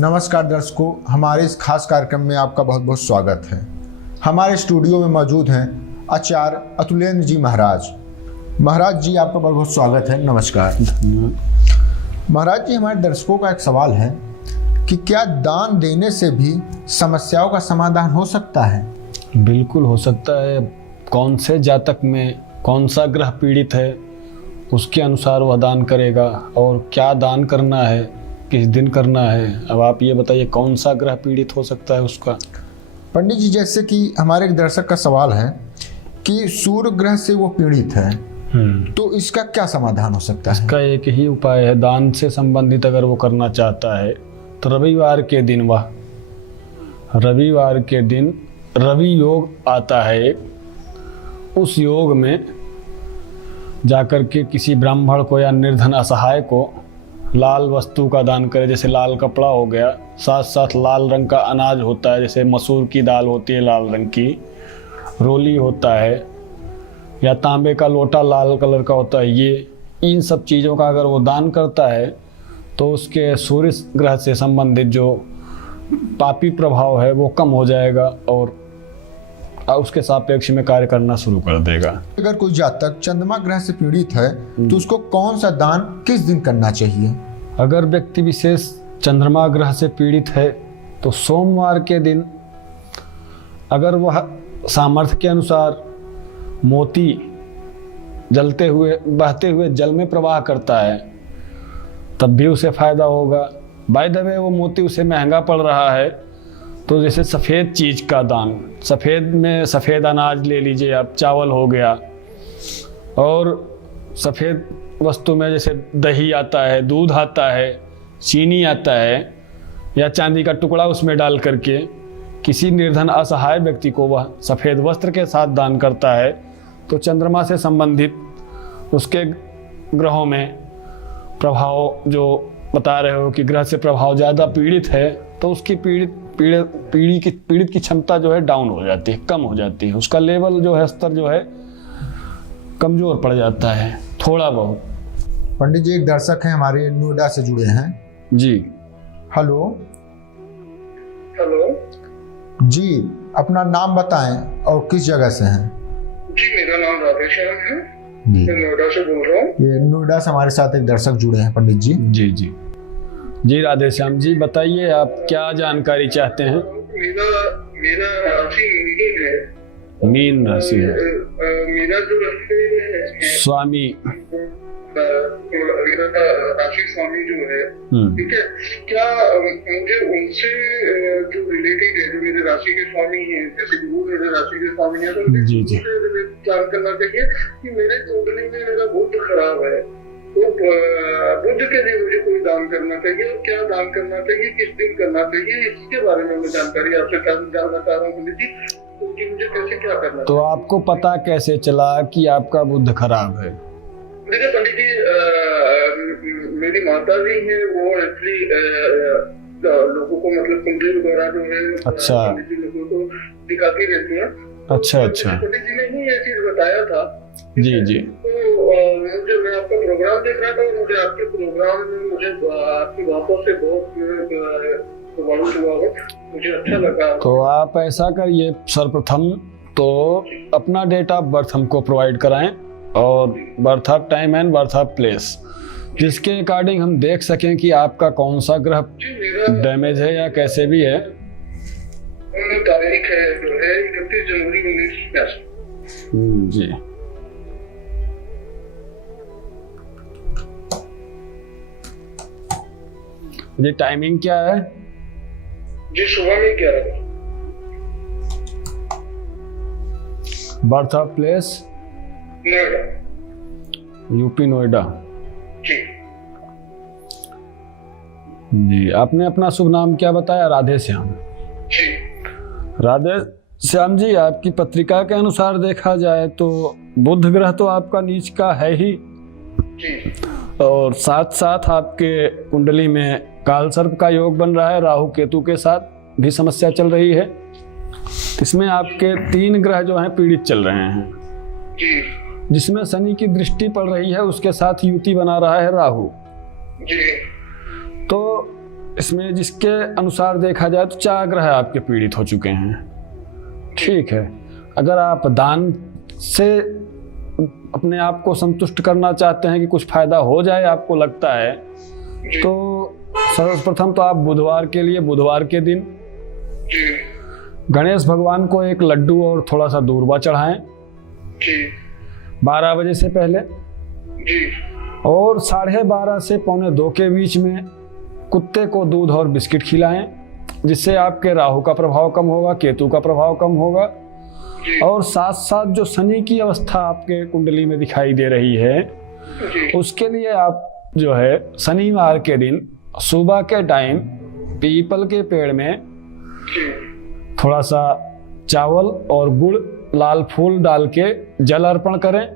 नमस्कार दर्शकों, हमारे इस खास कार्यक्रम में आपका बहुत बहुत स्वागत है। हमारे स्टूडियो में मौजूद हैं आचार्य अतुलेंद्र जी महाराज। महाराज जी, आपका बहुत बहुत स्वागत है। नमस्कार। महाराज जी, हमारे दर्शकों का एक सवाल है कि क्या दान देने से भी समस्याओं का समाधान हो सकता है? बिल्कुल हो सकता है। कौन से जातक में कौन सा ग्रह पीड़ित है उसके अनुसार वह दान करेगा, और क्या दान करना है, किस दिन करना है। अब आप ये बताइए कौन सा ग्रह पीड़ित हो सकता है उसका। पंडित जी, जैसे कि हमारे एक दर्शक का सवाल है कि सूर्य ग्रह से वो पीड़ित है, तो इसका क्या समाधान हो सकता है? इसका एक ही उपाय है। दान से संबंधित अगर वो करना चाहता है तो रविवार के दिन रवि योग आता है एक, उस योग में जाकर के किसी ब्राह्मण को या निर्धन असहाय को लाल वस्तु का दान करे। जैसे लाल कपड़ा हो गया, साथ साथ लाल रंग का अनाज होता है, जैसे मसूर की दाल होती है लाल रंग की, रोली होता है, या तांबे का लोटा लाल कलर का होता है। ये इन सब चीज़ों का अगर वो दान करता है तो उसके सूर्य ग्रह से संबंधित जो पापी प्रभाव है वो कम हो जाएगा और उसके सापेक्ष में कार्य करना शुरू कर देगा। अगर कोई जातक चंद्रमा ग्रह से पीड़ित है तो उसको कौन सा दान किस दिन करना चाहिए? अगर व्यक्ति विशेष चंद्रमा ग्रह से पीड़ित है तो सोमवार के दिन अगर वह सामर्थ्य के अनुसार मोती जलते हुए बहते हुए जल में प्रवाह करता है तब भी उसे फायदा होगा। बाय द वे वो मोती उसे महंगा पड़ रहा है तो जैसे सफ़ेद चीज़ का दान, सफ़ेद में सफ़ेद अनाज ले लीजिए आप, चावल हो गया, और सफ़ेद वस्तु में जैसे दही आता है, दूध आता है, चीनी आता है, या चांदी का टुकड़ा उसमें डाल करके किसी निर्धन असहाय व्यक्ति को वह सफ़ेद वस्त्र के साथ दान करता है तो चंद्रमा से संबंधित उसके ग्रहों में प्रभाव जो बता रहे हो कि ग्रह से प्रभाव ज़्यादा पीड़ित है तो उसकी पीड़ित की क्षमता जो है डाउन हो जाती है, कम हो जाती है, उसका लेवल जो है, स्तर जो है कमज़ोर पड़ जाता है थोड़ा बहुत। पंडित जी, एक दर्शक हैं हमारे नोएडा से जुड़े हैं जी। हेलो जी, अपना नाम बताएं और किस जगह से हैं? जी, मेरा नाम राधेश्याम है, मैं नोएडा से बोल रहा हूँ। ये नोएडा से हमारे साथ एक दर्शक जुड़े हैं पंडित जी। जी जी जी, राधेश्याम जी बताइए आप क्या जानकारी चाहते हैं? मेरा राशि मीन है। मीन राशि है। मेरा जो राशि है स्वामी, मेरा राशि स्वामी जो है, ठीक है, क्या मुझे उनसे जो रिलेटेड है, जो मेरे राशि के स्वामी हैं, जैसे गुरु मेरे राशि के स्वामी है, तो जी जी जान करना चाहिए कि मेरे कुंडली में मेरा बुध खराब है, तो बुध के लिए मुझे कोई दान करना चाहिए, और क्या दान करना चाहिए, किस दिन करना चाहिए, इसके बारे में मैं जानकारी आपसे जानना चाह रहा हूँ पंडित जी, क्योंकि मुझे कैसे क्या करना। तो आपको पता कैसे चला कि आपका बुध खराब है? देखिए पंडित जी, मेरी माता जी है, वो एक्चुअली लोगों को मतलब कुंडली वगैरह जो है, अच्छा, लोगों को दिखाती रहती है। अच्छा अच्छा, पंडित जी ने ही ये चीज बताया था। जी जी। तो मुझे, मैं आपका प्रोग्राम देख रहा था और मुझे आपके प्रोग्राम में मुझे आपकी बातों से बहुत प्रभावित हुआ है, मुझे अच्छा लगा। तो आप ऐसा करिए, सर्वप्रथम तो अपना डेट ऑफ बर्थ हमको प्रोवाइड कराएं और birth of time and birth of place, जिसके अकॉर्डिंग हम देख सकें कि आपका कौन सा ग्रह डैमेज है या कैसे भी है। तारीख है जो है 31 जनवरी 1982। जी। जी, टाइमिंग क्या है? जी, सुबह में 11। Birth of place? Noida, UP Noida. जी जी। आपने अपना शुभ नाम क्या बताया? राधेश्याम। जी। राधेश्याम जी, आपकी पत्रिका के अनुसार देखा जाए तो बुध ग्रह तो आपका नीच का है ही जी, और साथ साथ आपके कुंडली में काल सर्प का योग बन रहा है, राहु केतु के साथ भी समस्या चल रही है। इसमें आपके 3 ग्रह जो हैं पीड़ित चल रहे हैं जी, जिसमें शनि की दृष्टि पड़ रही है, उसके साथ युति बना रहा है राहु। जी। तो इसमें जिसके अनुसार देखा जाए तो 4 ग्रह आपके पीड़ित हो चुके हैं। ठीक है, अगर आप दान से अपने आप को संतुष्ट करना चाहते हैं कि कुछ फायदा हो जाए, आपको लगता है, तो सर्वप्रथम तो आप बुधवार के लिए बुधवार के दिन गणेश भगवान को एक लड्डू और थोड़ा सा दूरबा चढ़ाएं 12 बजे से पहले, और 12:30 से 1:45 के बीच में कुत्ते को दूध और बिस्किट खिलाएं, जिससे आपके राहु का प्रभाव कम होगा, केतु का प्रभाव कम होगा, और साथ साथ जो शनि की अवस्था आपके कुंडली में दिखाई दे रही है, उसके लिए आप जो है शनिवार के दिन सुबह के टाइम पीपल के पेड़ में थोड़ा सा चावल और गुड़ लाल फूल डाल के जल अर्पण करें,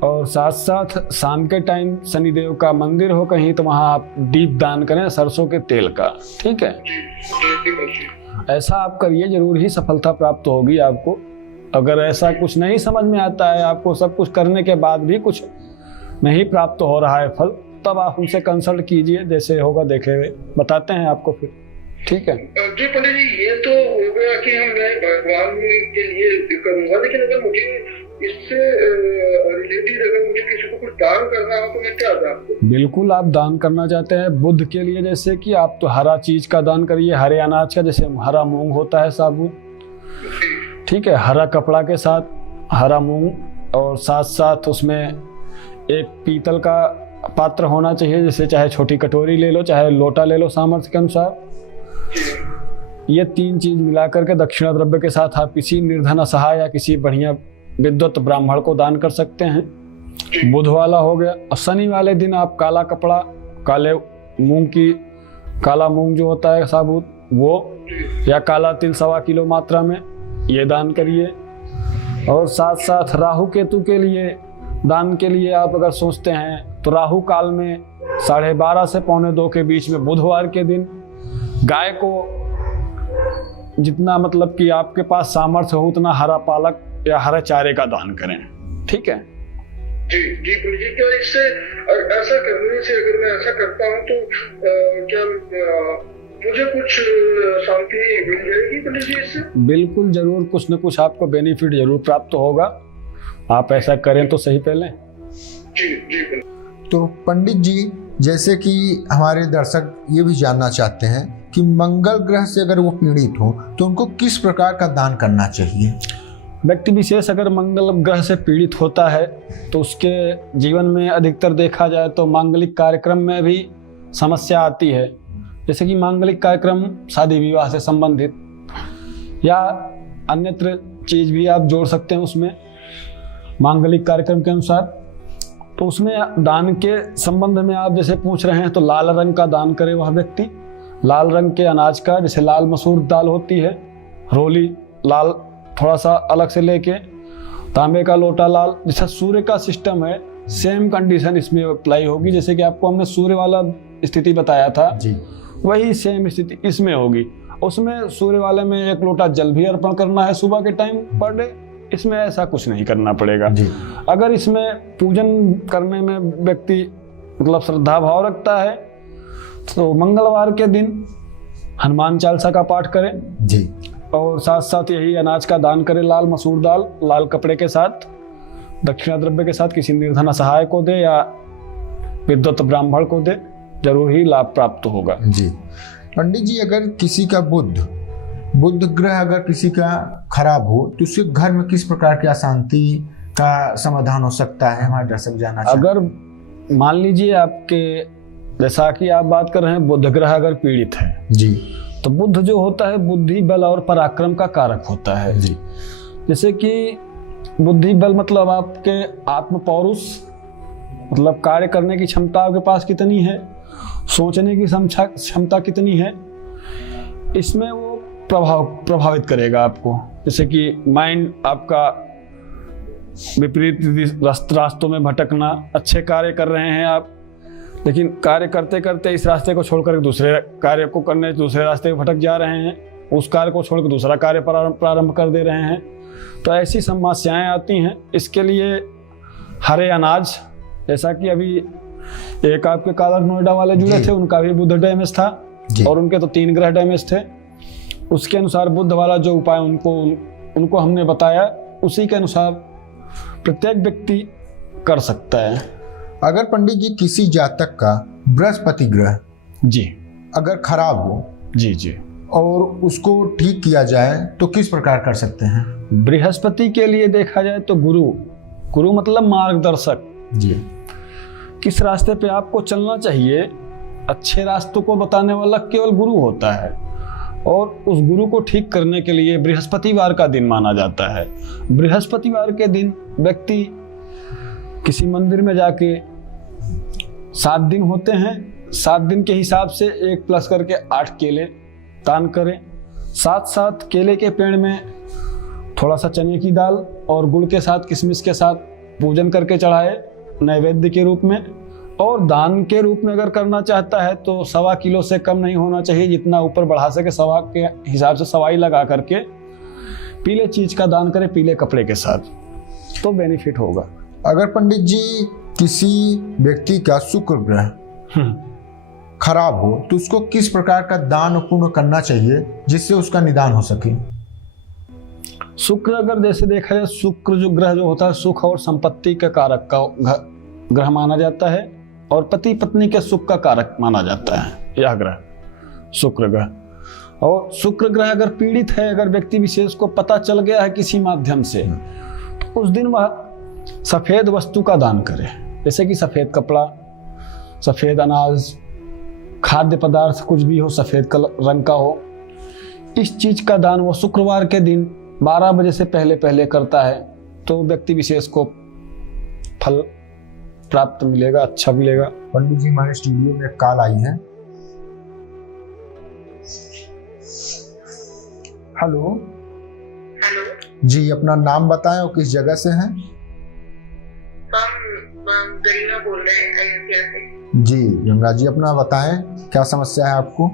और साथ साथ शाम के टाइम शनिदेव का मंदिर हो कहीं तो वहाँ आप दीप दान करें सरसों के तेल का। ठीक है, ऐसा आप करिए, जरूर ही सफलता प्राप्त होगी आपको। अगर ऐसा कुछ नहीं समझ में आता है, आपको सब कुछ करने के बाद भी कुछ नहीं प्राप्त हो रहा है फल, तब आप हमसे कंसल्ट कीजिए, जैसे होगा देखे हुए बताते हैं आपको फिर। ठीक है जी पंडित जी, ये तो हो गया कि मैं भगवान के लिए करूंगा, लेकिन अगर मुझे इससे रिलेटेड अगर मुझे किसी को कुछ दान करना हो तो मैं क्या दान करूं? बिल्कुल, आप दान करना चाहते हैं बुध के लिए, जैसे कि आप तो हरा चीज का दान करिए, हरे अनाज का, जैसे हरा मूंग होता है साबुत। ठीक है, हरा कपड़ा के साथ हरा मूंग, और साथ साथ उसमें एक पीतल का पात्र होना चाहिए, जैसे चाहे छोटी कटोरी ले लो, चाहे लोटा ले लो सामर्थ्य के अनुसार। ये 3 चीज मिला करके दक्षिणा द्रव्य के साथ आप किसी निर्धन असहाय या किसी बढ़िया विद्वत ब्राह्मण को दान कर सकते हैं। बुध वाला हो गया। और शनि वाले दिन आप काला कपड़ा, काले मूंग की, काला मूंग जो होता है साबुत वो, या काला तिल 1.25 किलो मात्रा में, ये दान करिए। और साथ साथ राहु केतु के लिए दान के लिए आप अगर सोचते हैं तो राहु काल में 12:30 से 1:45 के बीच में बुधवार के दिन गाय को जितना मतलब कि आपके पास सामर्थ्य हो उतना हरा पालक या हरे चारे का दान करें। ठीक है जी जी पंडित जी, क्या इससे ऐसा करने से, अगर मैं ऐसा करता हूँ तो क्या मुझे कुछ शांति मिल जाएगी पंडित जी इससे? बिल्कुल, जरूर कुछ न कुछ आपको बेनिफिट जरूर प्राप्त होगा। आप ऐसा करें तो सही पहले। जी जी। तो पंडित जी, जैसे कि हमारे दर्शक ये भी जानना चाहते हैं कि मंगल ग्रह से अगर वो पीड़ित हो तो उनको किस प्रकार का दान करना चाहिए? व्यक्ति विशेष अगर मंगल ग्रह से पीड़ित होता है तो उसके जीवन में अधिकतर देखा जाए तो मांगलिक कार्यक्रम में भी समस्या आती है। जैसे कि मांगलिक कार्यक्रम शादी विवाह से संबंधित या अन्यत्र चीज भी आप जोड़ सकते हैं उसमें मांगलिक कार्यक्रम के अनुसार। तो उसमें दान के संबंध में आप जैसे पूछ रहे हैं तो लाल रंग का दान करे वह व्यक्ति, लाल रंग के अनाज का, जैसे लाल मसूर दाल होती है, रोली लाल थोड़ा सा अलग से लेके, तांबे का लोटा लाल। जैसा सूर्य का सिस्टम है सेम कंडीशन इसमें अप्लाई होगी, जैसे कि आपको हमने सूर्य वाला स्थिति बताया था जी, वही सेम स्थिति इसमें होगी। उसमें सूर्य वाले में 1 लोटा जल भी अर्पण करना है सुबह के टाइम पर डे, इसमें ऐसा कुछ नहीं करना पड़ेगा जी। अगर इसमें पूजन करने में व्यक्ति मतलब श्रद्धा भाव रखता है तो मंगलवार के दिन हनुमान चालीसा का पाठ करें जी, और साथ साथ यही अनाज का दान करें, लाल मसूर दाल लाल कपड़े के साथ, दक्षिणा द्रव्य के साथ किसी निर्धन असहाय को दे या विद्वत ब्राह्मण को दे, जरूर ही लाभ प्राप्त होगा। जी पंडित जी, अगर किसी का बुध ग्रह अगर किसी का खराब हो तो उसके घर में किस प्रकार की अशांति का समाधान हो सकता है, हमारे दर्शक जानना चाहते हैं। अगर मान लीजिए आपके जैसा कि आप बात कर रहे हैं बुध ग्रह अगर पीड़ित है जी, तो बुध जो होता है बुद्धि बल और पराक्रम का कारक होता है जी। जैसे कि बुद्धि बल मतलब आपके आत्म पौरुष, मतलब कार्य करने की क्षमता आपके पास कितनी है, सोचने की क्षमता कितनी है, इसमें वो प्रभावित करेगा आपको। जैसे कि माइंड आपका विपरीत रास्तों में भटकना, अच्छे कार्य कर रहे हैं आप लेकिन कार्य करते करते इस रास्ते को छोड़कर दूसरे कार्य को करने दूसरे रास्ते में भटक जा रहे हैं, उस कार्य को छोड़कर दूसरा कार्य प्रारंभ कर दे रहे हैं, तो ऐसी समस्याएं आती हैं। इसके लिए हरे अनाज, जैसा कि अभी एक आपके कालर नोएडा वाले जुड़े जी। थे, उनका भी बुध डैमेज था जी। और उनके तो 3 ग्रह डैमेज थे। उसके अनुसार बुध वाला जो उपाय उनको हमने बताया, उसी के अनुसार प्रत्येक व्यक्ति कर सकता है। अगर पंडित जी किसी जातक का बृहस्पति ग्रह जी अगर खराब हो जी जी। और उसको ठीक किया जाए तो किस प्रकार कर सकते हैं? बृहस्पति के लिए देखा जाए तो गुरु मतलब मार्गदर्शक, जी। किस रास्ते पे आपको चलना चाहिए, अच्छे रास्तों को बताने वाला केवल गुरु होता है। और उस गुरु को ठीक करने के लिए बृहस्पतिवार का दिन माना जाता है। बृहस्पतिवार के दिन व्यक्ति किसी मंदिर में जाके 7 दिन होते हैं, 7 दिन के हिसाब से 1 प्लस करके 8 केले दान करें। 7 केले के पेड़ में थोड़ा सा चने की दाल और गुड़ के साथ किशमिश के साथ पूजन करके चढ़ाए नैवेद्य के रूप में। और दान के रूप में अगर करना चाहता है तो 1.25 किलो से कम नहीं होना चाहिए, जितना ऊपर बढ़ा सके 1.25 के हिसाब से सवाई लगा करके पीले चीज का दान करें, पीले कपड़े के साथ, तो बेनिफिट होगा। अगर पंडित जी किसी व्यक्ति का शुक्र ग्रह खराब हो तो उसको किस प्रकार का दान पूर्ण करना चाहिए जिससे उसका निदान हो सके? शुक्र अगर जैसे देखा जाए, शुक्र जो ग्रह जो होता है सुख और संपत्ति के कारक का ग्रह माना जाता है और पति पत्नी के सुख का कारक माना जाता है यह ग्रह शुक्र ग्रह। और शुक्र ग्रह अगर पीड़ित है, अगर व्यक्ति विशेष को पता चल गया है किसी माध्यम से, तो उस दिन वह सफेद वस्तु का दान करे, जैसे कि सफेद कपड़ा, सफेद अनाज, खाद्य पदार्थ कुछ भी हो सफेद रंग का हो, इस चीज का दान वो शुक्रवार के दिन 12 बजे से पहले करता है तो व्यक्ति विशेष को फल प्राप्त मिलेगा, अच्छा मिलेगा। पंडित जी हमारे स्टूडियो में एक कॉल आई है। हेलो हेलो, जी, अपना नाम बताएं और किस जगह से हैं? हम गरिमा बोल रहे हैं अयोध्या से। जी गंगा जी, अपना बताएं क्या समस्या है आपको?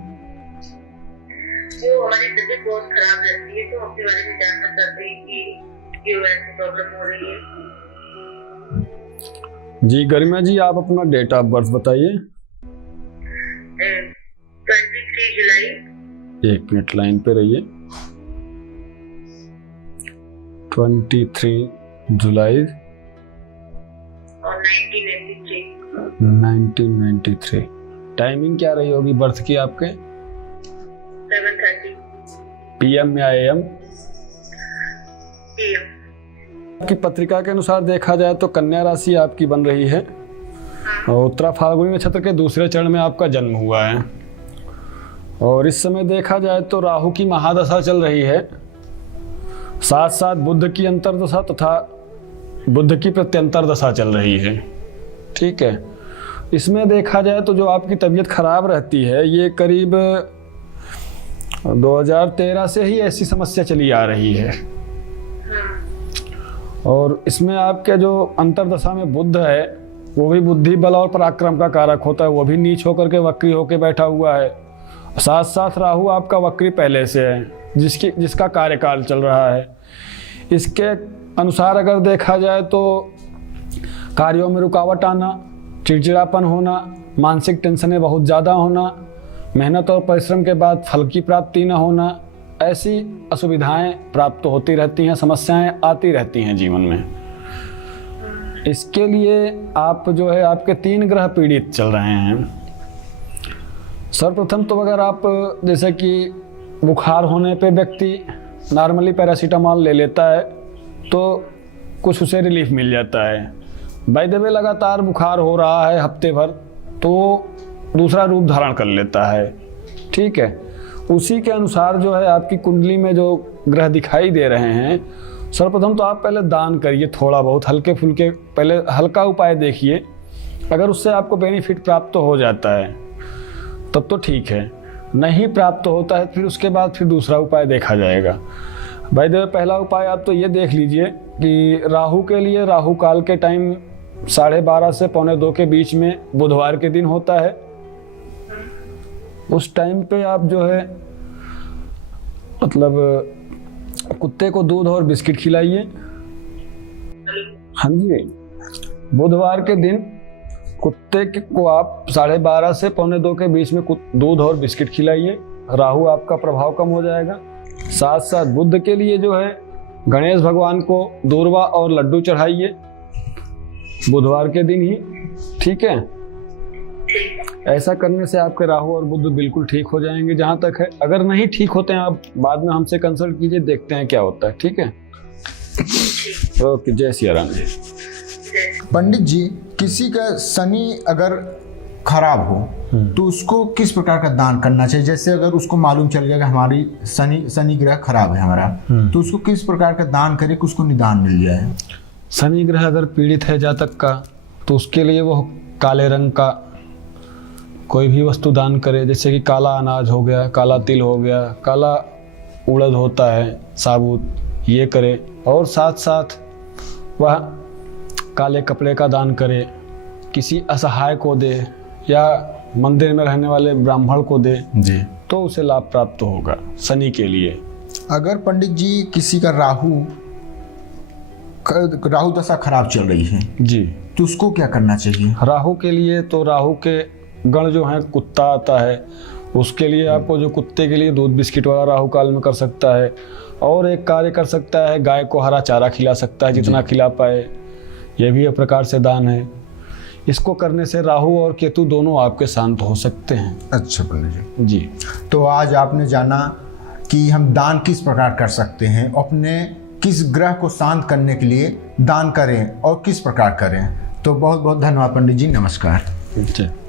वो हमारी तबीयत बहुत खराब रहती है, तो अपने बारे में जानना चाहते हैं कि क्यों ऐसी प्रॉब्लम हो रही है। जी गरिमा जी, आप अपना डेट ऑफ बर्थ बताइए। 23 जुलाई। 1 मिनट लाइन पे रहिए। 23 जुलाई और 1993। टाइमिंग क्या रही होगी बर्थ की आपके? 7:30 PM या AM? PM। आपकी पत्रिका के अनुसार देखा जाए तो कन्या राशि आपकी बन रही है और उत्तरा फाल्गुनी नक्षत्र के दूसरे चरण में आपका जन्म हुआ है। और इस समय देखा जाए तो राहु की महादशा चल रही है, साथ साथ बुध की अंतर्दशा तथा बुध की प्रत्यंतर दशा चल रही है। ठीक है, इसमें देखा जाए तो जो आपकी तबीयत खराब रहती है, ये करीब 2013 से ही ऐसी समस्या चली आ रही है। और इसमें आपके जो अंतर्दशा में बुध है वो भी बुद्धि बल और पराक्रम का कारक होता है, वो भी नीच होकर के वक्री होकर बैठा हुआ है। साथ साथ राहु आपका वक्री पहले से है, जिसका कार्यकाल चल रहा है। इसके अनुसार अगर देखा जाए तो कार्यों में रुकावट आना, चिड़चिड़ापन होना, मानसिक टेंशनें बहुत ज़्यादा होना, मेहनत और परिश्रम के बाद फल की प्राप्ति न होना, ऐसी असुविधाएं प्राप्त होती रहती हैं, समस्याएं आती रहती हैं जीवन में। इसके लिए आप जो है आपके 3 ग्रह पीड़ित चल रहे हैं। सर्वप्रथम तो अगर आप जैसे कि बुखार होने पे व्यक्ति नॉर्मली पैरासीटामॉल ले लेता है तो कुछ उसे रिलीफ मिल जाता है। बाय द वे लगातार बुखार हो रहा है हफ्ते भर तो दूसरा रूप धारण कर लेता है। ठीक है, उसी के अनुसार जो है आपकी कुंडली में जो ग्रह दिखाई दे रहे हैं, सर्वप्रथम तो आप पहले दान करिए, थोड़ा बहुत हल्के फुल्के पहले हल्का उपाय देखिए। अगर उससे आपको बेनिफिट प्राप्त हो जाता है तब तो ठीक है, नहीं प्राप्त होता है फिर उसके बाद फिर दूसरा उपाय देखा जाएगा। भाई देखो, पहला उपाय आप तो ये देख लीजिए कि राहु के लिए राहु काल के टाइम 12:30 से 1:45 के बीच में बुधवार के दिन होता है। उस टाइम पे आप जो है मतलब कुत्ते को दूध और बिस्किट खिलाइए। हाँ जी, बुधवार के दिन कुत्ते को आप 12:30 से 1:45 के बीच में दूध और बिस्किट खिलाइए, राहु आपका प्रभाव कम हो जाएगा। साथ साथ बुध के लिए जो है गणेश भगवान को दूर्वा और लड्डू चढ़ाइए बुधवार के दिन ही, ठीक है। ऐसा करने से आपके राहु और बुध बिल्कुल ठीक हो जाएंगे। जहाँ तक है, अगर नहीं ठीक होते हैं आप बाद में हमसे कंसल्ट कीजिए, देखते हैं क्या होता है, ठीक है। ओके, जय सिया राम जी। पंडित जी, किसी का शनि अगर खराब हो तो उसको किस प्रकार का दान करना चाहिए? जैसे अगर उसको मालूम चल गया कि हमारी शनि ग्रह खराब है हमारा, तो उसको किस प्रकार का दान करे कि उसको निदान मिल जाए? शनि ग्रह अगर पीड़ित है जातक का, तो उसके लिए वो काले रंग का कोई भी वस्तु दान करे, जैसे कि काला अनाज हो गया, काला तिल हो गया, काला उड़द होता है साबुत, ये करे। और साथ साथ वह काले कपड़े का दान करे, किसी असहाय को दे या मंदिर में रहने वाले ब्राह्मण को दे जी, तो उसे लाभ प्राप्त होगा शनि के लिए। अगर पंडित जी किसी का राहु दशा खराब चल रही है जी, तो उसको क्या करना चाहिए? राहु के लिए तो राहु के गण जो है कुत्ता आता है, उसके लिए आपको जो कुत्ते के लिए दूध बिस्किट वाला राहु काल में कर सकता है। और एक कार्य कर सकता है, गाय को हरा चारा खिला सकता है जितना खिला पाए, यह भी एक प्रकार से दान है। इसको करने से राहु और केतु दोनों आपके शांत हो सकते हैं। अच्छा पंडित जी, जी, तो आज आपने जाना कि हम दान किस प्रकार कर सकते हैं, अपने किस ग्रह को शांत करने के लिए दान करें और किस प्रकार करें। तो बहुत बहुत धन्यवाद पंडित जी, नमस्कार। जी।